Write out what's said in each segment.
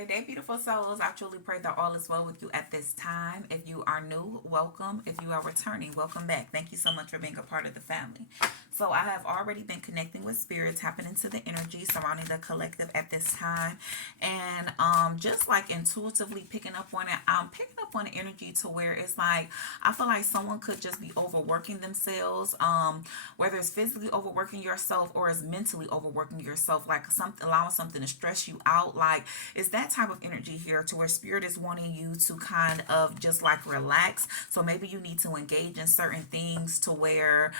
Great day, beautiful souls. I truly pray that all is well with you at this time. If you are new, welcome. If you are returning, welcome back. Thank you so much for being a part of the family. So I have already been connecting with spirits, tapping into the energy surrounding the collective at this time, and just like intuitively picking up on it. I'm picking up on the energy to where it's like I feel like someone could just be overworking themselves, whether it's physically overworking yourself or it's mentally overworking yourself, like something allowing something to stress you out. Like it's that type of energy here to where spirit is wanting you to kind of just like relax. So maybe you need to engage in certain things to where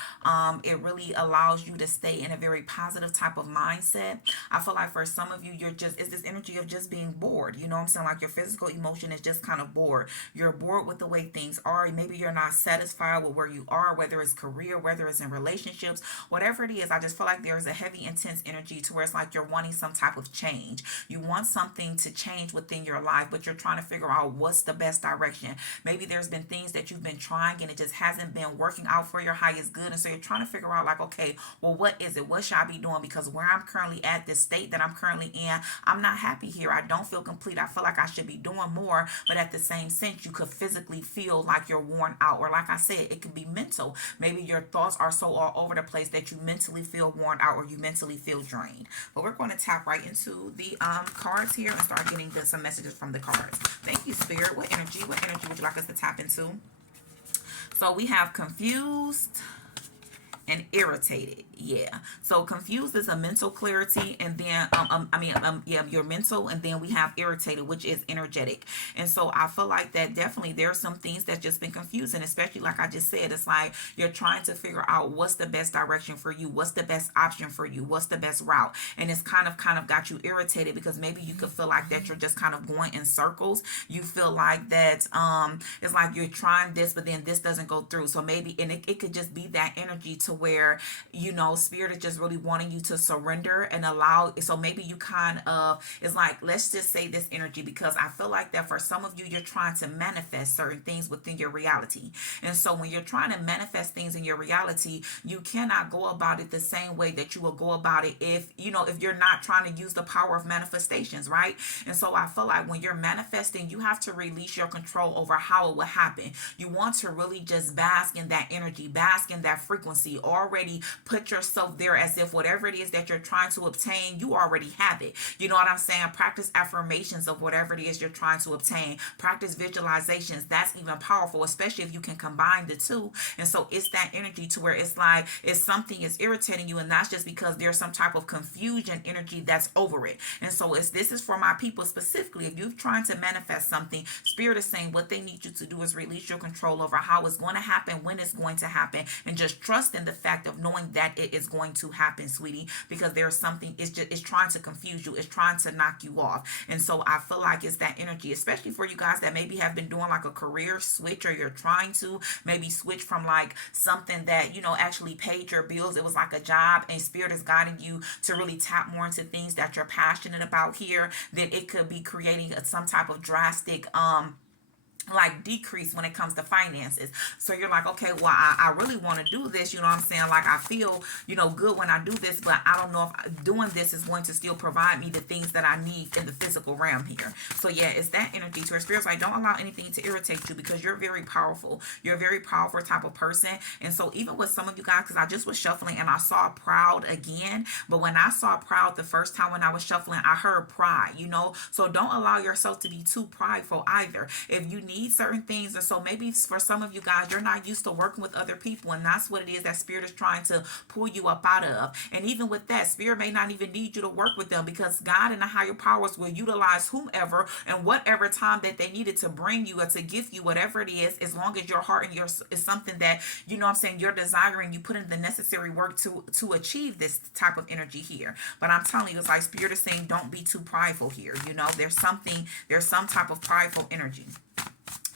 it really allows you to stay in a very positive type of mindset. I feel like for some of you, you're just, it's this energy of just being bored. You know what I'm saying? Like your physical emotion is just kind of bored. You're bored with the way things are. Maybe you're not satisfied with where you are, whether it's career, whether it's in relationships, whatever it is. I just feel like there's a heavy, intense energy to where it's like you're wanting some type of change. You want something to change within your life, but you're trying to figure out what's the best direction. Maybe there's been things that you've been trying and it just hasn't been working out for your highest good. And so you're trying to figure out like, okay, well, what is it? What should I be doing? Because where I'm currently at, this state that I'm currently in, I'm not happy here. I don't feel complete. I feel like I should be doing more, but at the same sense, you could physically feel like you're worn out. Or like I said, it could be mental. Maybe your thoughts are so all over the place that you mentally feel worn out or you mentally feel drained. But we're going to tap right into the cards here and start getting some messages from the cards. Thank you, Spirit. What energy would you like us to tap into? So we have confused and irritated. Yeah. So confused is a mental clarity, and then yeah, your mental, and then we have irritated, which is energetic. And so I feel like that definitely there's some things that's just been confusing, especially like I just said. It's like you're trying to figure out what's the best direction for you, what's the best option for you, what's the best route, and it's kind of got you irritated because maybe you could feel like that you're just kind of going in circles. You feel like that it's like you're trying this, but then this doesn't go through. So maybe, and it could just be that energy to where spirit is just really wanting you to surrender and allow. So maybe you kind of, it's like, let's just say this energy, because I feel like that for some of you, you're trying to manifest certain things within your reality. And so when you're trying to manifest things in your reality, you cannot go about it the same way that you will go about it if you're not trying to use the power of manifestations, right? And so I feel like when you're manifesting, you have to release your control over how it will happen. You want to really just bask in that energy, bask in that frequency, already put yourself there as if whatever it is that you're trying to obtain, you already have it. You know what I'm saying? Practice affirmations of whatever it is you're trying to obtain. Practice visualizations. That's even powerful, especially if you can combine the two. And so it's that energy to where it's like if something is irritating you, and that's just because there's some type of confusion energy that's over it. And so this is for my people specifically. If you're trying to manifest something, spirit is saying what they need you to do is release your control over how it's going to happen, when it's going to happen, and just trust in the fact of knowing that it is going to happen, sweetie, because there's something, it's trying to confuse you, it's trying to knock you off. And so I feel like it's that energy, especially for you guys that maybe have been doing like a career switch, or you're trying to maybe switch from like something that actually paid your bills. It was like a job, and spirit is guiding you to really tap more into things that you're passionate about here. Then it could be creating some type of drastic like decrease when it comes to finances. So you're like, okay, well, I really want to do this, you know what I'm saying? Like I feel, good when I do this, but I don't know if doing this is going to still provide me the things that I need in the physical realm here. So yeah, it's that energy to our spirits. Like don't allow anything to irritate you, because you're very powerful. You're a very powerful type of person. And so even with some of you guys, because I just was shuffling and I saw proud again, but when I saw proud the first time when I was shuffling, I heard pride, so don't allow yourself to be too prideful either. If you need certain things, and so maybe for some of you guys, you're not used to working with other people, and that's what it is that spirit is trying to pull you up out of. And even with that, spirit may not even need you to work with them, because God and the higher powers will utilize whomever and whatever time that they needed to bring you or to give you whatever it is, as long as your heart and yours is something that you're desiring. You put in the necessary work to achieve this type of energy here. But I'm telling you, it's like spirit is saying don't be too prideful here. There's some type of prideful energy.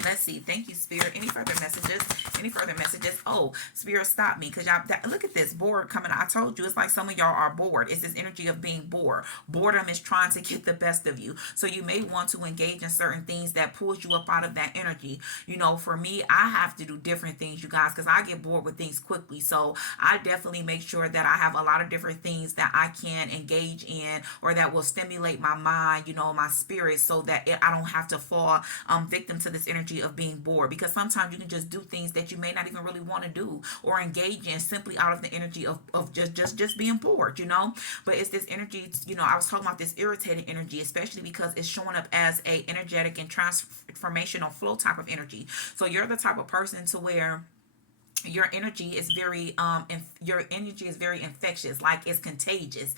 Let's see. Thank you, Spirit. Any further messages? Any further messages? Oh, Spirit, stop me. Because y'all, look at this bored coming out. I told you, it's like some of y'all are bored. It's this energy of being bored. Boredom is trying to get the best of you. So you may want to engage in certain things that pulls you up out of that energy. You know, for me, I have to do different things, you guys, because I get bored with things quickly. So I definitely make sure that I have a lot of different things that I can engage in, or that will stimulate my mind, you know, my spirit, so that I don't have to fall victim to this energy of being bored. Because sometimes you can just do things that you may not even really want to do or engage in simply out of the energy of just being bored, you know. But it's this energy, you know, I was talking about this irritated energy, especially because it's showing up as a energetic and transformational flow type of energy. So you're the type of person to where your energy is very your energy is very infectious, like it's contagious,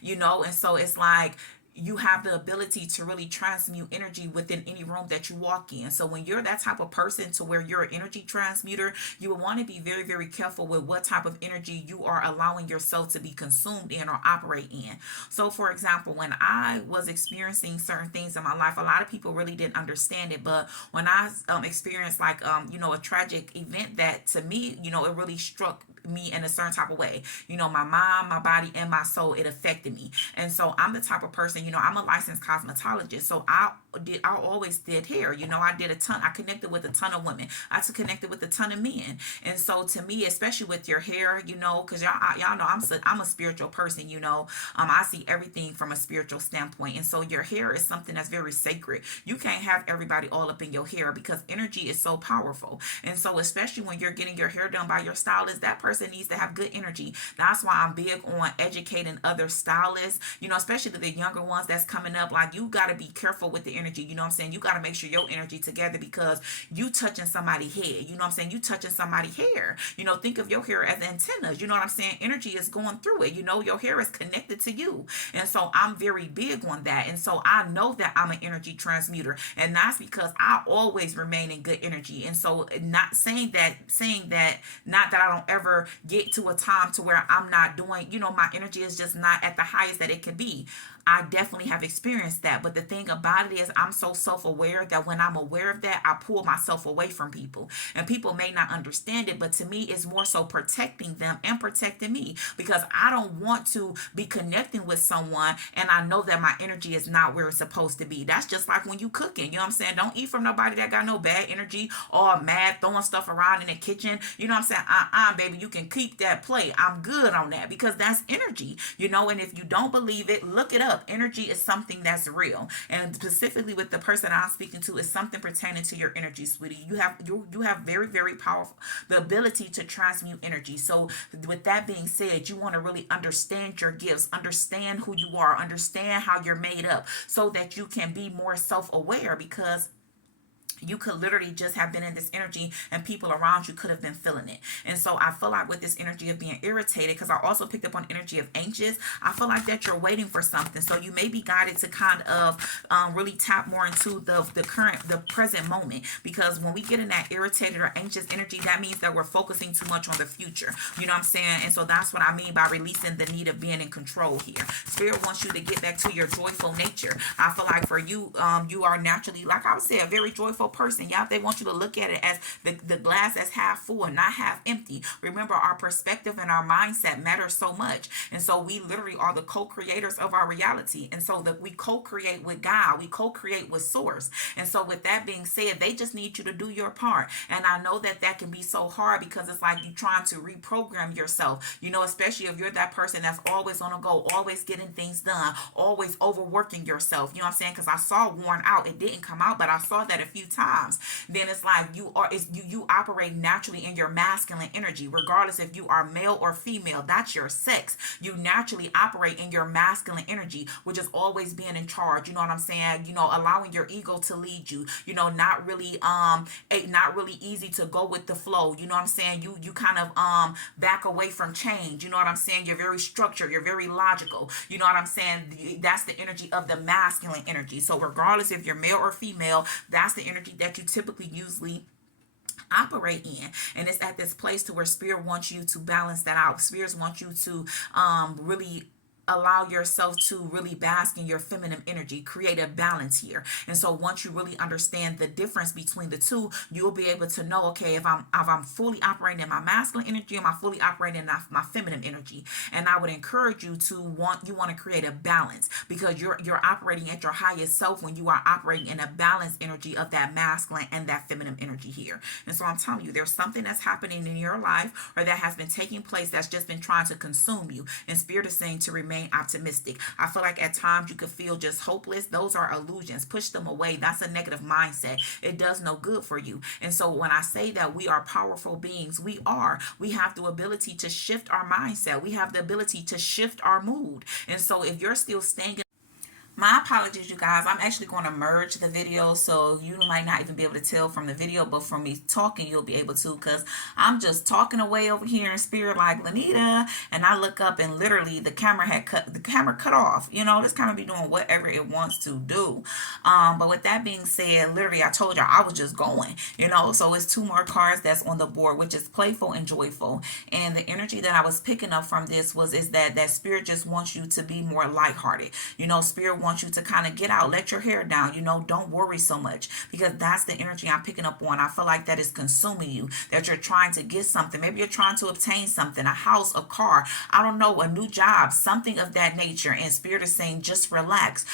you know. And so it's like you have the ability to really transmute energy within any room that you walk in. So when you're that type of person to where you're an energy transmuter, you will want to be very, very careful with what type of energy you are allowing yourself to be consumed in or operate in. So for example, when I was experiencing certain things in my life, a lot of people really didn't understand it. But when I experienced like, you know, a tragic event that to me, you know, it really struck me in a certain type of way. You know, my mind, my body, and my soul, it affected me. And so I'm the type of person, you know, I'm a licensed cosmetologist. So I always did hair. You know, I connected with a ton of women. Connected with a ton of men. And so to me, especially with your hair, you know, because y'all know I'm a spiritual person, you know. I see everything from a spiritual standpoint. And so your hair is something that's very sacred. You can't have everybody all up in your hair because energy is so powerful. And so especially when you're getting your hair done by your stylist, that person needs to have good energy. That's why I'm big on educating other stylists, you know, especially the younger ones that's coming up. Like, you got to be careful with the energy, you know what I'm saying? You got to make sure your energy together, because you touching somebody's head, you know what I'm saying? You touching somebody's hair, you know, think of your hair as antennas, you know what I'm saying? Energy is going through it, you know, your hair is connected to you. And so I'm very big on that. And so I know that I'm an energy transmuter, and that's because I always remain in good energy. And so not saying that not that I don't ever get to a time to where I'm not doing, you know, my energy is just not at the highest that it could be. I definitely have experienced that. But the thing about it is, I'm so self-aware that when I'm aware of that, I pull myself away from people. And people may not understand it, but to me, it's more so protecting them and protecting me, because I don't want to be connecting with someone and I know that my energy is not where it's supposed to be. That's just like when you cooking, you know what I'm saying? Don't eat from nobody that got no bad energy, or mad, throwing stuff around in the kitchen. You know what I'm saying? Baby, you can keep that plate. I'm good on that, because that's energy, you know. And if you don't believe it, look it up. Energy is something that's real, and specifically with the person I'm speaking to, is something pertaining to your energy, sweetie. You have very, very powerful the ability to transmute energy. So with that being said, you want to really understand your gifts, understand who you are, understand how you're made up, so that you can be more self-aware, because you could literally just have been in this energy and people around you could have been feeling it. And so I feel like with this energy of being irritated, because I also picked up on energy of anxious, I feel like that you're waiting for something. So you may be guided to kind of really tap more into the present moment, because when we get in that irritated or anxious energy, that means that we're focusing too much on the future. You know what I'm saying? And so that's what I mean by releasing the need of being in control here. Spirit wants you to get back to your joyful nature. I feel like for you, you are naturally, like I would say, a very joyful person. Yeah, they want you to look at it as the glass that's half full, not half empty. Remember, our perspective and our mindset matters so much. And so we literally are the co-creators of our reality. And so that we co-create with God, we co-create with source. And so with that being said, they just need you to do your part. And I know that that can be so hard, because it's like you trying to reprogram yourself, you know, especially if you're that person that's always on a go, always getting things done, always overworking yourself. You know what I'm saying? Because I saw worn out. It didn't come out, but I saw that a few times. Then it's like you operate naturally in your masculine energy, regardless if you are male or female. That's your sex. You naturally operate in your masculine energy, which is always being in charge. You know what I'm saying? You know, allowing your ego to lead you. You know, not really easy to go with the flow. You know what I'm saying? You kind of back away from change. You know what I'm saying? You're very structured. You're very logical. You know what I'm saying? That's the energy of the masculine energy. So regardless if you're male or female, that's the energy that you typically usually operate in. And it's at this place to where spirit wants you to balance that out. Spirits want you to really allow yourself to really bask in your feminine energy, create a balance here. And so once you really understand the difference between the two, you'll be able to know, okay, if I'm fully operating in my masculine energy, am I fully operating in my feminine energy? And I would encourage you to want to create a balance, because you're operating at your highest self when you are operating in a balanced energy of that masculine and that feminine energy here. And so I'm telling you, there's something that's happening in your life or that has been taking place that's just been trying to consume you. And Spirit is saying to remain optimistic. I feel like at times you could feel just hopeless. Those are illusions. Push them away. That's a negative mindset. It does no good for you. And so when I say that we are powerful beings, we are. We have the ability to shift our mindset. We have the ability to shift our mood. And so if you're still staying, my apologies, you guys. I'm actually going to merge the video, so you might not even be able to tell from the video, but from me talking, you'll be able to, because I'm just talking away over here in spirit like Lanita, and I look up and literally the camera cut off. You know, this kind of be doing whatever it wants to do. But with that being said, literally, I told y'all I was just going. You know, so it's two more cards that's on the board, which is playful and joyful. And the energy that I was picking up from this is that spirit just wants you to be more lighthearted. You know, spirit wants you to kind of get out, let your hair down, you know, don't worry so much, because that's the energy I'm picking up on. I feel like that is consuming you, that you're trying to get something. Maybe you're trying to obtain something, a house, a car, I don't know, a new job, something of that nature. And Spirit is saying, just relax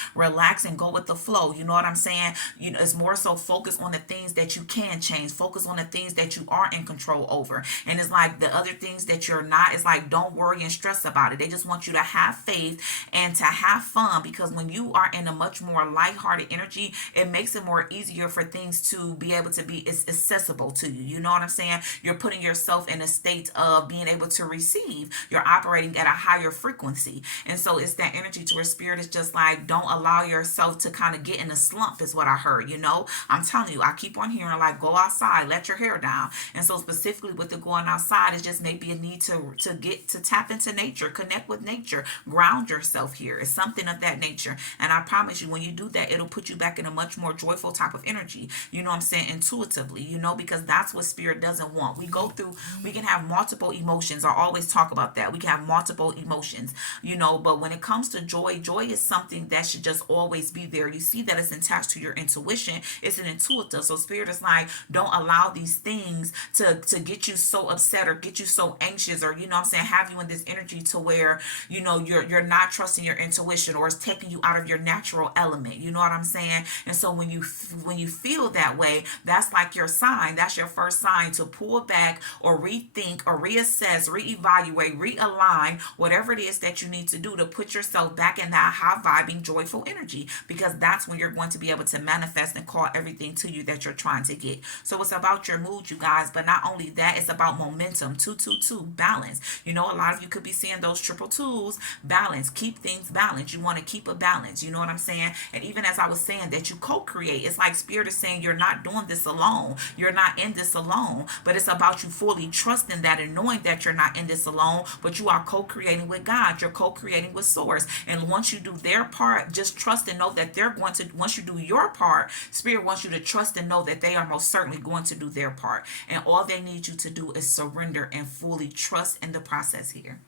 and go with the flow. You know what I'm saying? You know, it's more so focus on the things that you can change, focus on the things that you are in control over. And it's like the other things that you're not, it's like, don't worry and stress about it. They just want you to have faith and to have fun, because when you are in a much more lighthearted energy, it makes it more easier for things to be able to be accessible to you. You know what I'm saying? You're putting yourself in a state of being able to receive. You're operating at a higher frequency. And so it's that energy to where Spirit is just like, don't allow yourself to kind of get in a slump, is what I heard. You know, I'm telling you, I keep on hearing like, go outside, let your hair down. And so specifically with the going outside, it's just maybe a need to tap into nature, connect with nature, ground yourself here. It's something of that nature. And I promise you, when you do that, it'll put you back in a much more joyful type of energy. You know what I'm saying? Intuitively, you know, because that's what Spirit doesn't want. We can have multiple emotions. I always talk about that. We can have multiple emotions, you know, but when it comes to joy, joy is something that should just always be there. You see that it's attached to your intuition. It's an intuitive. So Spirit is like, don't allow these things to get you so upset or get you so anxious, or, you know what I'm saying, have you in this energy to where, you know, you're not trusting your intuition, or it's taking you out of your natural element. You know what I'm saying? And so when you feel that way, that's like your sign. That's your first sign to pull back or rethink or reassess, reevaluate, realign, whatever it is that you need to do to put yourself back in that high vibing, joyful energy, because that's when you're going to be able to manifest and call everything to you that you're trying to get. So it's about your mood, you guys, but not only that, it's about momentum. 222, balance. You know, a lot of you could be seeing those triple twos. Balance. Keep things balanced. You want to keep a balance. You know what I'm saying? And even as I was saying that you co-create, it's like Spirit is saying you're not doing this alone. You're not in this alone. But it's about you fully trusting that and knowing that you're not in this alone, but you are co-creating with God. You're co-creating with Source. And once you do their part, just trust and know that they're going to, once you do your part, Spirit wants you to trust and know that they are most certainly going to do their part. And all they need you to do is surrender and fully trust in the process here.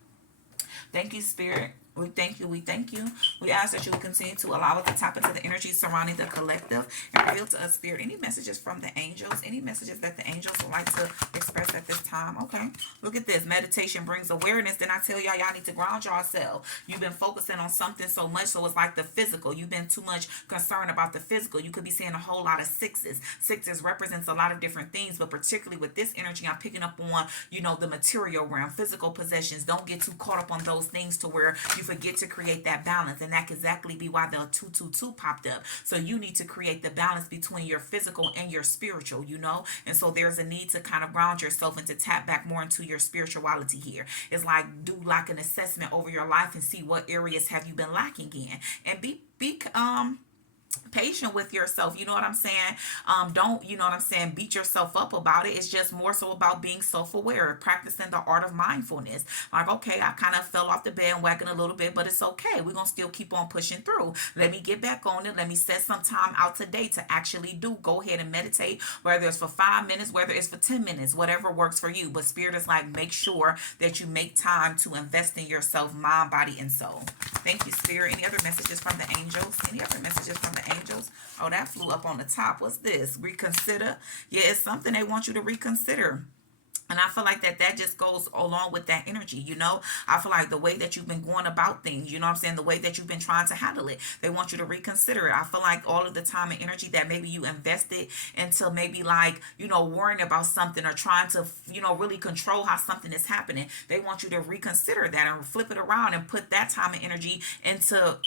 Thank you, Spirit. We thank you. We thank you. We ask that you will continue to allow us to tap into the energy surrounding the collective and reveal to us, Spirit, any messages from the angels, any messages that the angels would like to express at this time. Okay. Look at this. Meditation brings awareness. Then I tell y'all need to ground yourself. You've been focusing on something so much, so it's like the physical. You've been too much concerned about the physical. You could be seeing a whole lot of sixes. Sixes represents a lot of different things, but particularly with this energy, I'm picking up on, you know, the material realm, physical possessions. Don't get too caught up on those things to where you forget to create that balance. And that can exactly be why the 222 popped up. So you need to create the balance between your physical and your spiritual, you know. And so there's a need to kind of ground yourself and to tap back more into your spirituality here. It's like, do like an assessment over your life and see what areas have you been lacking in, and be patient with yourself. You know what I'm saying? Don't, you know what I'm saying, beat yourself up about it. It's just more so about being self-aware, practicing the art of mindfulness. Like, okay, I kind of fell off the bandwagon a little bit, but it's okay. We're gonna still keep on pushing through. Let me get back on it. Let me set some time out today to actually go ahead and meditate, whether it's for 5 minutes, whether it's for 10 minutes, whatever works for you. But Spirit is like, make sure that you make time to invest in yourself, mind, body, and soul. Thank you, Spirit. Any other messages from the angels? Any other messages from the angels? Oh, that flew up on the top. What's this? Reconsider. Yeah, it's something they want you to reconsider. And I feel like that just goes along with that energy, you know. I feel like the way that you've been going about things, you know what I'm saying, the way that you've been trying to handle it, they want you to reconsider it. I feel like all of the time and energy that maybe you invested into maybe like, you know, worrying about something or trying to, you know, really control how something is happening, they want you to reconsider that and flip it around and put that time and energy into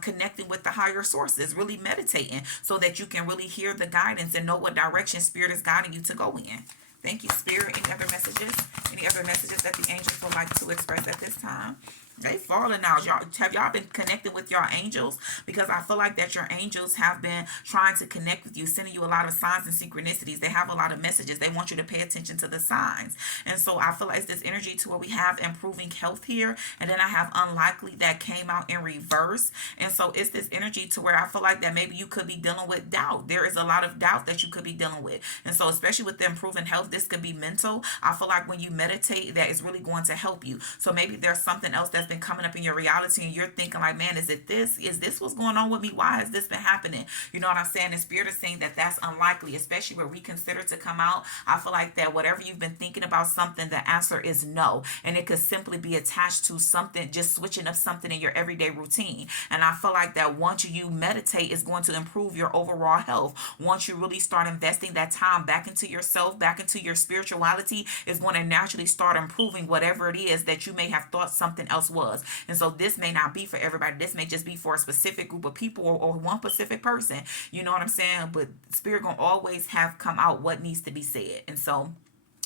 connecting with the higher sources, really meditating so that you can really hear the guidance and know what direction Spirit is guiding you to go in. Thank you, Spirit. Any other messages? Any other messages that the angels would like to express at this time? They falling out. Have y'all been connecting with your angels? Because I feel like that your angels have been trying to connect with you, sending you a lot of signs and synchronicities. They have a lot of messages. They want you to pay attention to the signs. And so I feel like it's this energy to where we have improving health here. And then I have unlikely that came out in reverse. And so it's this energy to where I feel like that maybe you could be dealing with doubt. There is a lot of doubt that you could be dealing with. And so especially with the improving health, this could be mental. I feel like when you meditate, that is really going to help you. So maybe there's something else that's been coming up in your reality and you're thinking like, man, is this what's going on with me? Why has this been happening? You know what I'm saying? The Spirit is saying that that's unlikely, especially where we consider to come out. I feel like that whatever you've been thinking about something, the answer is no. And it could simply be attached to something, just switching up something in your everyday routine. And I feel like that once you meditate, it's going to improve your overall health. Once you really start investing that time back into yourself, back into your spirituality, it's going to naturally start improving whatever it is that you may have thought something else was. And so this may not be for everybody. This may just be for a specific group of people or one specific person. You know what I'm saying? But Spirit gonna always have come out what needs to be said. And so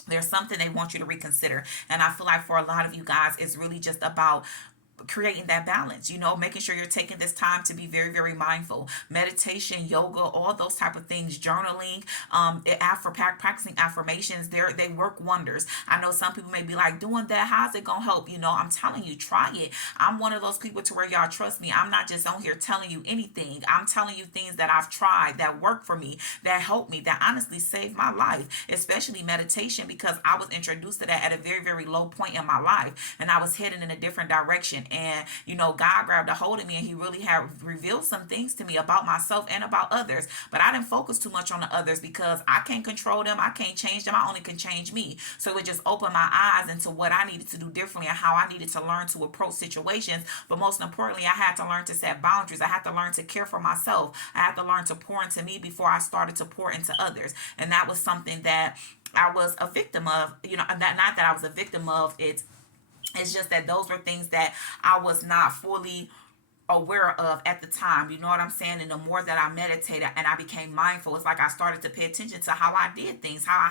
there's something they want you to reconsider. And I feel like for a lot of you guys, it's really just about creating that balance, you know, making sure you're taking this time to be very, very mindful. Meditation, yoga, all those type of things, journaling, practicing affirmations, they work wonders. I know some people may be like, doing that, how's it gonna help? You know, I'm telling you, try it. I'm one of those people to where y'all trust me. I'm not just on here telling you anything. I'm telling you things that I've tried that work for me, that helped me, that honestly saved my life, especially meditation, because I was introduced to that at a very, very low point in my life and I was heading in a different direction. And, you know, God grabbed a hold of me and he really had revealed some things to me about myself and about others. But I didn't focus too much on the others because I can't control them. I can't change them. I only can change me. So it just opened my eyes into what I needed to do differently and how I needed to learn to approach situations. But most importantly, I had to learn to set boundaries. I had to learn to care for myself. I had to learn to pour into me before I started to pour into others. And that was something that I was a victim of. You know, not that I was a victim of it. It's just that those were things that I was not fully aware of at the time. You know what I'm saying? And the more that I meditated and I became mindful, it's like I started to pay attention to how I did things, how I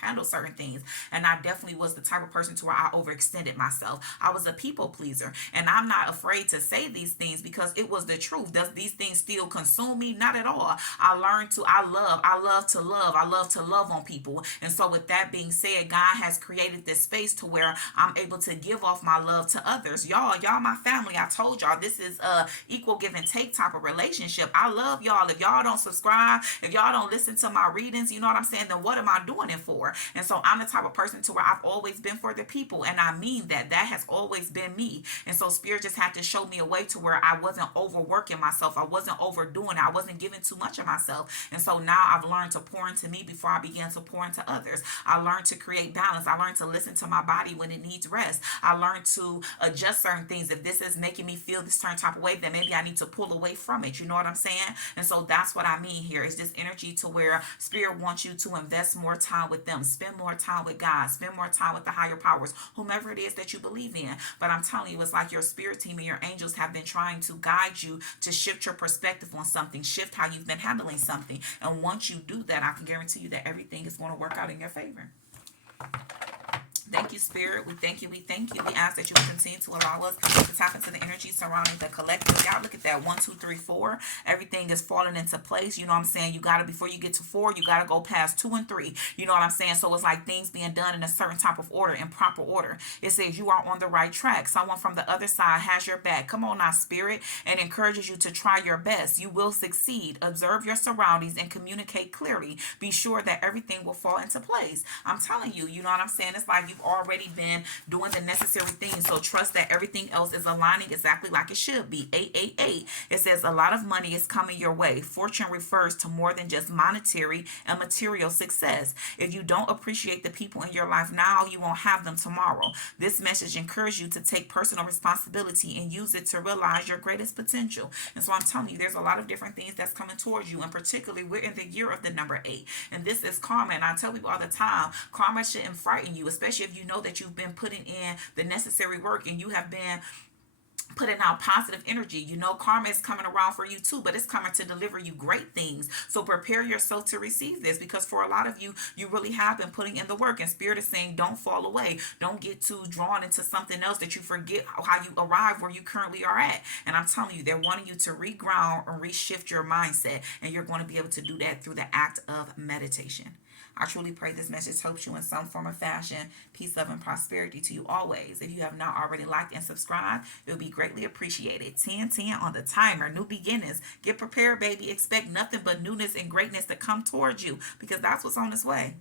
handled certain things. And I definitely was the type of person to where I overextended myself. I was a people pleaser. And I'm not afraid to say these things because it was the truth. Does these things still consume me? Not at all. I love to love on people. And so with that being said, God has created this space to where I'm able to give off my love to others. Y'all my family. I told y'all this is equal give and take type of relationship. I love y'all. If y'all don't subscribe, if y'all don't listen to my readings, you know what I'm saying, then what am I doing it for? And so I'm the type of person to where I've always been for the people, and I mean that has always been me. And so Spirit just had to show me a way to where I wasn't overworking myself, I wasn't overdoing it, I wasn't giving too much of myself. And so now I've learned to pour into me before I began to pour into others. I learned to create balance. I learned to listen to my body when it needs rest. I learned to adjust certain things. If this is making me feel this certain type of way, then maybe I need to pull away from it. You know what I'm saying? And so that's what I mean here. It's this energy to where Spirit wants you to invest more time with them, spend more time with God, spend more time with the higher powers, whomever it is that you believe in. But I'm telling you, it's like your spirit team and your angels have been trying to guide you to shift your perspective on something, shift how you've been handling something. And once you do that, I can guarantee you that everything is going to work out in your favor. Thank you, Spirit. We thank you. We thank you. We ask that you will continue to allow us to tap into the energy surrounding the collective. God, look at that. 1, 2, 3, 4. Everything is falling into place. You know what I'm saying? You got to, before you get to 4, you got to go past 2 and 3. You know what I'm saying? So it's like things being done in a certain type of order, in proper order. It says you are on the right track. Someone from the other side has your back. Come on now, Spirit, and encourages you to try your best. You will succeed. Observe your surroundings and communicate clearly. Be sure that everything will fall into place. I'm telling you, you know what I'm saying? It's like you've already been doing the necessary things. So trust that everything else is aligning exactly like it should be. 888. It says a lot of money is coming your way. Fortune refers to more than just monetary and material success. If you don't appreciate the people in your life now, you won't have them tomorrow. This message encourages you to take personal responsibility and use it to realize your greatest potential. And so I'm telling you, there's a lot of different things that's coming towards you. And particularly, we're in the year of the number 8. And this is karma. And I tell people all the time, karma shouldn't frighten you, especially if you know that you've been putting in the necessary work and you have been putting out positive energy. You know, karma is coming around for you too, but it's coming to deliver you great things. So prepare yourself to receive this, because for a lot of you, you really have been putting in the work, and Spirit is saying don't fall away. Don't get too drawn into something else that you forget how you arrive where you currently are at. And I'm telling you, they're wanting you to reground and reshift your mindset, and you're going to be able to do that through the act of meditation. I truly pray this message helps you in some form or fashion. Peace, love, and prosperity to you always. If you have not already liked and subscribed, it would be greatly appreciated. 10-10 on the timer. New beginnings. Get prepared, baby. Expect nothing but newness and greatness to come towards you, because that's what's on its way.